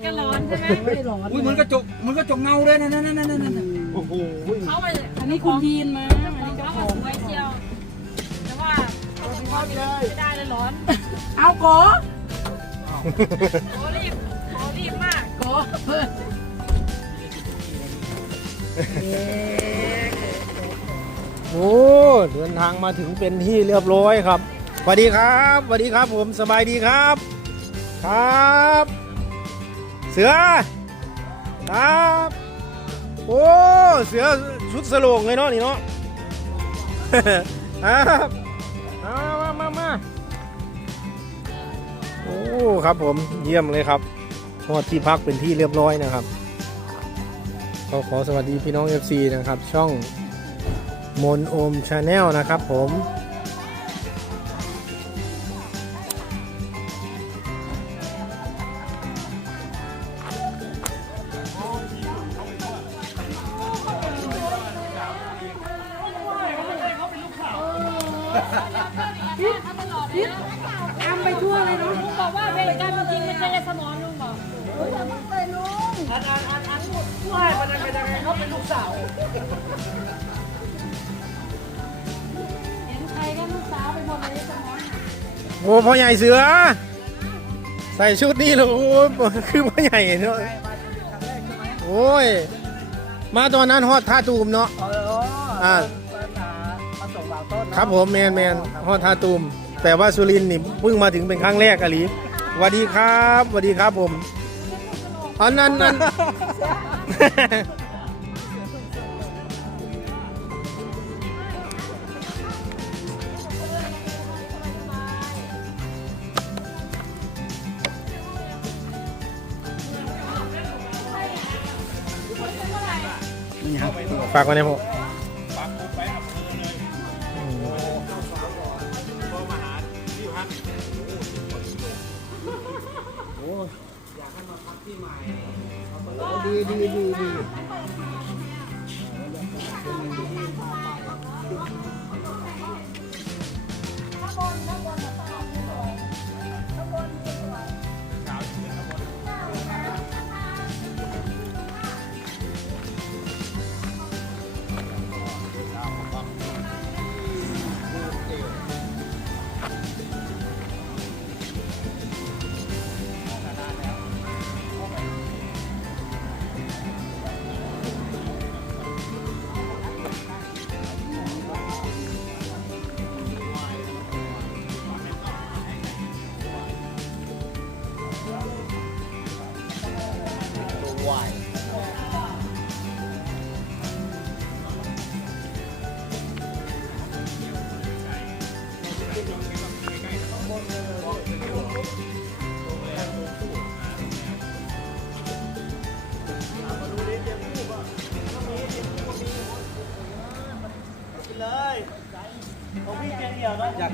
ก็ร้อนใช่ไหมไม่ร้อนอุ้ยเหมือนกระจกเหมือนกระจกเงาเลยนะนั่นนั่นนั่นนั่นโอ้โหเขาไปอันนี้คุณยีนมาอันนี้เจ้าเขาของสวยเชียวแต่ว่าเขาบอกว่าไม่ได้เลยร้อน เอาโกโอ้รีบโอ้รีบมากโกเอ๊ะโอ้เดินทางมาถึงเป็นที่เรียบร้อยครับสวัสดีครับสวัสดีครับผมสบายดีครับ ครับ เสือครับโอ้เสือชุดสโลงเลยเนาะนี่เนาะครับมามามาโอ้ครับผมเยี่ยมเลยครับฮอดที่พักเป็นที่เรียบร้อยนะครับก็ขอสวัสดีพี่น้อง FC นะครับ ช่องมนโอมชาแนลนะครับผม ทำไปทั่วเลยเนาะลุงบอกว่าเวรกรรมจริงๆมันจะสมองลุงบอกเห็นใครก็ลูกสาวไปหมดเลยสมองโอ้พ่อใหญ่เสือ ใส่ชุดนี้แล้วโอ้คือพ่อใหญ่เนาะโอ้ย มาตอนนั้นฮอดท่าตูมเนาะอ่า ครับผมแมนแมนฮอดท่าตูม แต่ว่าสุรินทร์นี่เพิ่งมาถึงเป็นครั้งแรกอะหลีสวัสดีครับสวัสดีครับผมอันนั้นนั้นนี่ครับฝากไว้ในผม ดีดีดีดีจา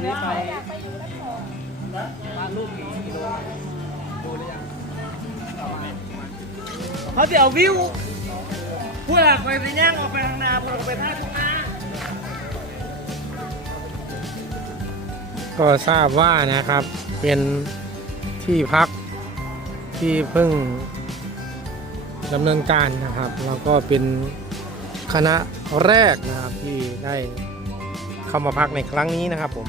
นี้ไปบ้าลูกกี่กิโลดูหรือยังเขาจะเอาวิวพวกเราไปไปย่างออกไปทางนาพวกเราไปท่าทุกนาก็ทราบว่านะครับเป็นที่พักที่เพิ่งดำเนินการนะครับแล้วก็เป็นคณะแรกนะครับที่ได้เข้ามาพักในครั้งนี้นะครับผม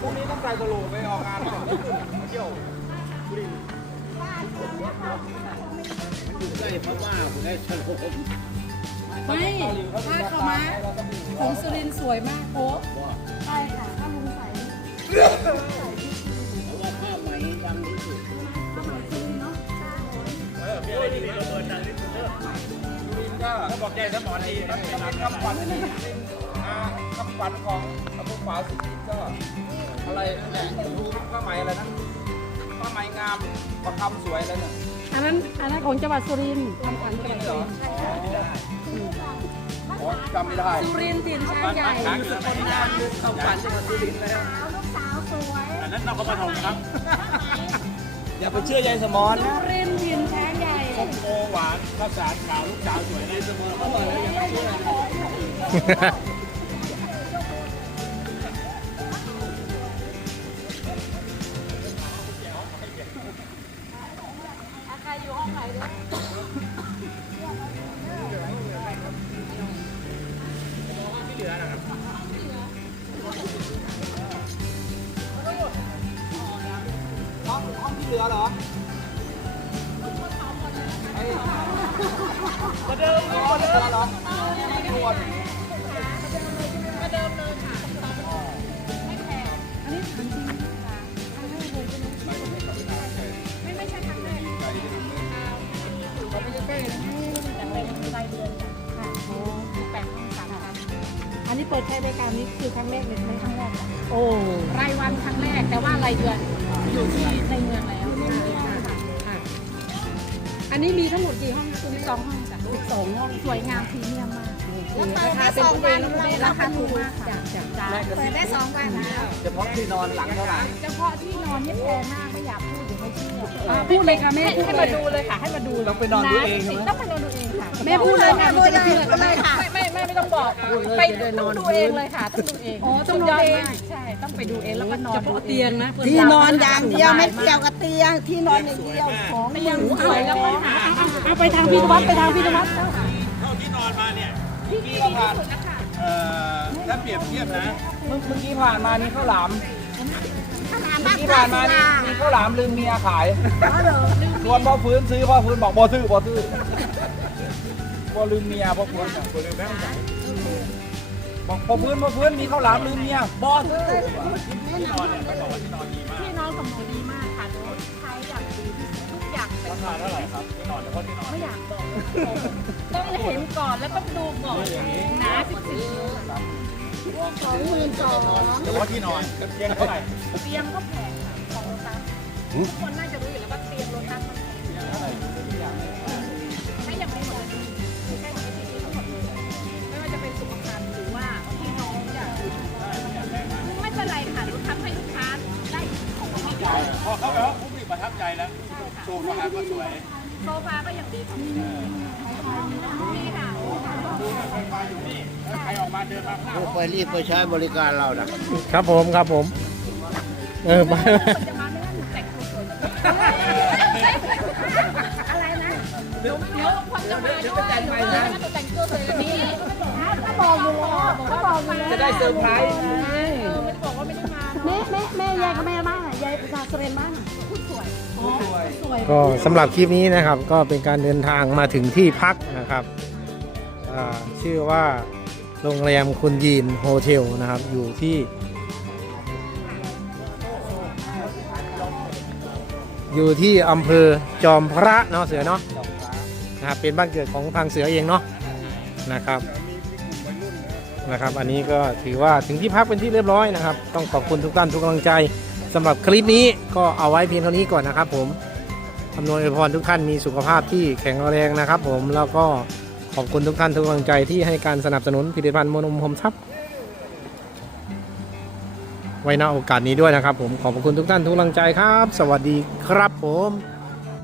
พรุ่งนี้ต้องใส่กระโหลกไปออกงานก่อนเที่ยวได้เพราะว่าผมได้ชโลมไม่ผ้าขาวม้าของสุรินทร์สวยมากโป๊ะใช่ค่ะถ้าลุงใส่เพราะว่าผ้าไหมดังที่สุดถ้าบอกใจสมอนดีต้องเป็นคำขวัญมาคำขวัญของอำเภอ ขวาวสิทธิ์ก็อะไรนั่นแหละดูผ้าไหมอะไรนั้นผ้าไหมงามประคำสวยเลยเนี่ยอันนั้นอันนั้นของจังหวัดสุรินทร์คำขวัญจังหวัดสุรินทร์อ๋อจำไม่ได้สุรินทร์ถิ่นช้างใหญ่คำขวัญจังหวัดสุรินทร์แล้วอันนั้นนครปฐมครับ อย่าไปเชื่อยายสมอนนะสุรินทร์ถิ่นช้างใหญ่โอหวานข้าวสารขาวลูกสาวสวยยายสมอนเขาบอกเลยอย่าไปเชื่อ ห้องห้องที่เหลือเหรอประเดิมประเดิมเหรอ ดใช้บริการนี้คือครั้งแรกเลยไหมครั้งแรกค่ะโอ้รายวันครั้งแรกแต่ว่ารายเดือนอยู่ที่ในเมืองแล้วค่ะค่ะอันนี้มีทั้งหมดกี่ห้องคุณสองห้องจ้ะสิบสองห้องสวยงามพรีเมียมมากราคาเป็นกันเองแล้วราคาถูกมากค่ะจ้ะจ้ะเปิดได้สองวันแล้วเฉพาะที่นอนหลังเท่าไหร่เฉพาะที่นอนนี่แพงมากไม่อยากพูดเดี๋ยวไม่เชื่อพูดเลยค่ะแม่ให้มาดูเลยค่ะให้มาดูต้องไปนอนดูเองใช่ไหมต้องไปนอนดูเองค่ะแม่พูดเลยค่ะพูดเลยเลยค่ะ ไม่ไม่ไม่ต้องบอก ไปต้องดูเองเลยค่ะ ต้องดูเองอ๋อต้องดูเองใช่ ต้องไปดูเองแล้วก็นอนเฉพาะเตียงนะที่นอนอย่างเดียวไม่เกี่ยวกับเตียงที่นอนอย่างเดียวของเตียงสวยแล้วก็หาเอาไปทางพิธวัฒน์ไปทางพิธวัฒน์เท่าที่นอนมาเนี่ยที่เราผ่านเอ่อถ้าเปรียบเทียบนะเมื่อเมื่อกี้ผ่านมานี่ข้าวหลามขนาดเมื่บ้าอนกี้ผ่านมานี่มีข้าวหลามลืมเมียขายส่วนพ่อฟื้นซื้อพ่อฟื้นบอกบ่ซื้อบ่ซื้อ บ่ลืมเมียพ่อฟื้นบ่ลืมแม่บอกพอพื้นพ่อฟื้นมีข้าวหลามลืมเมียบ่ซื้อที่นอนของหนูดีมากค่ะหนูใช้อย่างดีที่สุดทุกอย่างเป็นราคาเท่าไหร่ครับที่นอนเฉพาะที่นอนไม่อยากบอกต้องเห็นก่อนแล้วก็ดูก่อนนะสิบสี่สองหมื่นสองเฉพาะที่นอนเพียงเท่าไหร่เตียงก็แพงค่ะของโลตัสทุกคนน่าจะรู้อยู่แล้วว่าเตียงโลตัสมัน โซฟาก็สวยโซฟาก็ยังดีองดีนี่ค่ะใครออกมาเดินมาข้างน้าไปรีบไปใช้บริการเรานะครับผมครับผม เออไปจะมาไม่ได้นแต่งตัวสวยอะไรนะเดี๋ยวเดี๋ยวคนจะมาด้วยแต่งไปนะแต่งตัวสวยแบบนี้ก็บอกอยู่แล้วบอกว่าบอกอยู่จะได้เซอร์ไพรส์เออไม่บอกว่าไม่ได้มาแม่แม่แม่ยายกับแม่บ้างยายประชาเสรนบ้าง ก็สำหรับคลิปนี้นะครับก็เป็นการเดินทางมาถึงที่พักนะครับชื่อว่าโรงแรมคุณยีนโฮเทลนะครับ อยู่ที่อยู่ที่อำเภอจอมพระเนาะเสือเนาะนะครับเป็นบ้านเกิดของทางเสือเองเนาะนะครับนะครับ อันนี้ก็ถือว่าถึงที่พักเป็นที่เรียบร้อยนะครับ ต้องขอบคุณทุกท่านทุกกำลังใจ สำหรับคลิปนี้ก็เอาไว้เพียงเท่านี้ก่อนนะครับ ผมอำนวยอวยพรทุกท่านมีสุขภาพที่แข็งแรงนะครับ ผมแล้วก็ขอบคุณทุกท่านทุกกำลังใจที่ให้การสนับสนุนผลิตภัณฑ์โมนมผมทับไว้ณโอกาสนี้ด้วยนะครับ ผมขอบคุณทุกท่านทุกกำลังใจครับ สวัสดีครับผม